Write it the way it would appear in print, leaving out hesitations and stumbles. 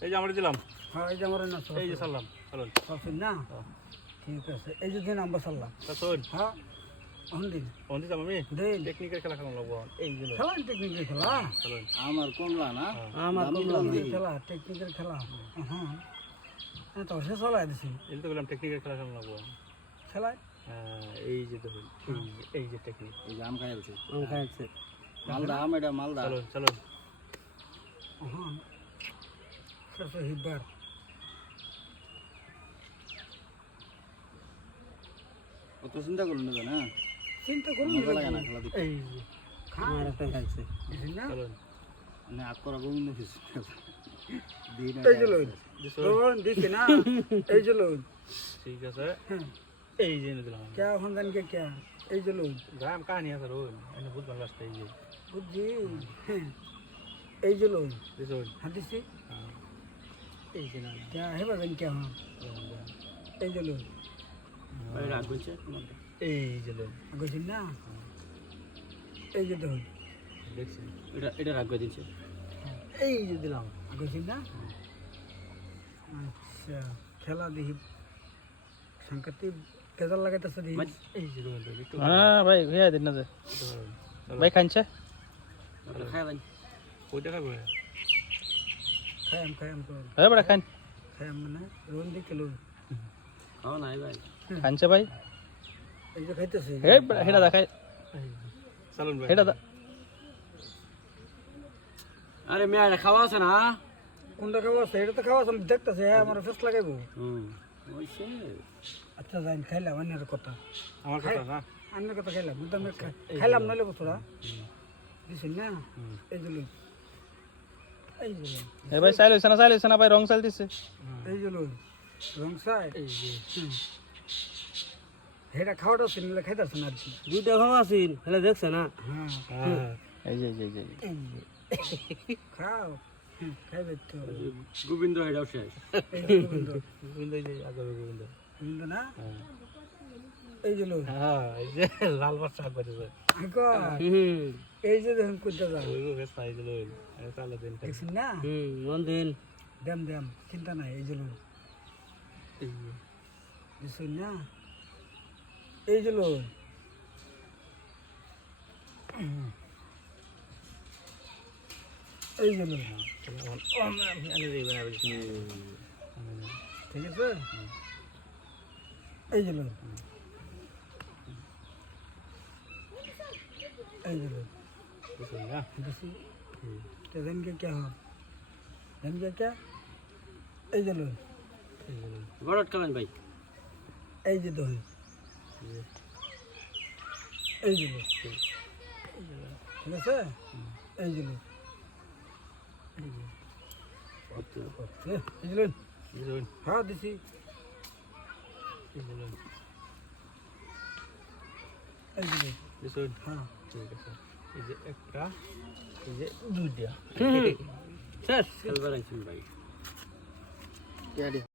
এই যে আমরা দিলাম। হ্যাঁ এই যে আমার না এই যে সালাম চলুন সফিন না ঠিক আছে এই যে দিন আমরা সাল্লাম চলুন। হ্যাঁ অন দিন দিতাম আমি দিন টেকনিকের খেলা খেলা লাগবো এই যে খেলা টেকনিকের খেলা চলুন। আমার কমলা না আমার খেলা টেকনিকের খেলা হ্যাঁ হ্যাঁ তো সে চলাই দিছি এই তো বললাম টেকনিকের খেলা খেলা লাগবো খেলায় এই যে দেখুন এই যে টেকনিক এই যে আম খাইছে খাইছে মালদা আম এটা মালদা চলুন চলুন। হ্যাঁ সে হিবার অত চিন্তা করুন না না চিন্তা করুন মজা লাগে না খেলা দেখতে এই যে খাইছে না চলুন। মানে আট করা গোবিন্দ কিছু দিন এই যে লই রোহন দিছি না এই যে লই ঠিক আছে এই যে এনে দিলাম क्या হন্দান কে क्या এই যে লই গ্রাম কাহিনী আছে রোহন এনে বুঝবার লাস্ট এই যে বুঝছি এই যে লই দেখুন হাদিছি এই যে না क्या है बगन क्या हां এই যে লই ভাই রাগ হচ্ছে এই যে লোক গছিন না এই যে দই দেখছি এটা রাগ করে দিচ্ছে এই যে দিলাম গছিন না আচ্ছা খেলা দেখি সংকতি কেজাল লাগাইতেছে দেখি এই যে লোক একটু হ্যাঁ ভাই হইয়া দিন না যে ভাই খাইছে খাই ভাই ওইটা খাবে খায়াম তো হ্যাঁ বড় খান খায়াম মানে রোন দি কিলো খাও নাই ভাই খানছে ভাই এই যে খাইতেছে হে বড় হেডা দেখাই চলুন ভাই হেডা আরে মেয়া এটা খাওয়া আছে না কোনটা খাওয়া আছে এটা তো খাওয়া আছে আমি দেখতেছি হ্যাঁ আমার ফেস লাগাইবো ওই সে আচ্ছা যাইন খাইলাম অন্যের কথা আমার কথা না অন্যের কথা খাইলাম কিন্তু আমি খাইলাম নইলে তোরা দিছিস না এই যে লই এই যে লই এ ভাই চাইলইছে না ভাই রং চাল দিছে এই যে লই রং সাইড এই যে হেটা খাওয়াটা সিনলে খাইতাছ না আর কি দুইটা খাওয়া আছেন হেলে দেখছ না হ্যাঁ এই যে খাও খাইবে তো গোবিন্দ হেডাও শেষ এই যে গোবিন্দ গোবিন্দ এই যে আগে গোবিন্দ গোবিন্দ না এই যে লই হ্যাঁ এই যে লাল বাচ্চা করেছে আগর এই যে দেখুন কোথা যা ওই গো বেশ পাই দিল এই চালা দিন দেখছিস না মন দিন দেম চিন্তা নাই এই যে লই এই যে দেখছিস না এই যে লই এই যে লই এনে দিবেন আর ঠিক আছে এই যে লই এই যে লই বুঝছেন না দেখছি তো দেনকে क्या हो দেনকে क्या এই যে লই বড়ট খাবেন ভাই এই যে দই এই যে লই ঠিক আছে এই যে লই এই যে লই বুঝুন হ্যাঁ দিছি এই যে লোক এই যে লই বুঝুন হ্যাঁ ঠিক আছে এই যে একটা এই যে দুইটা শেষ খেলবার আইছেন ভাই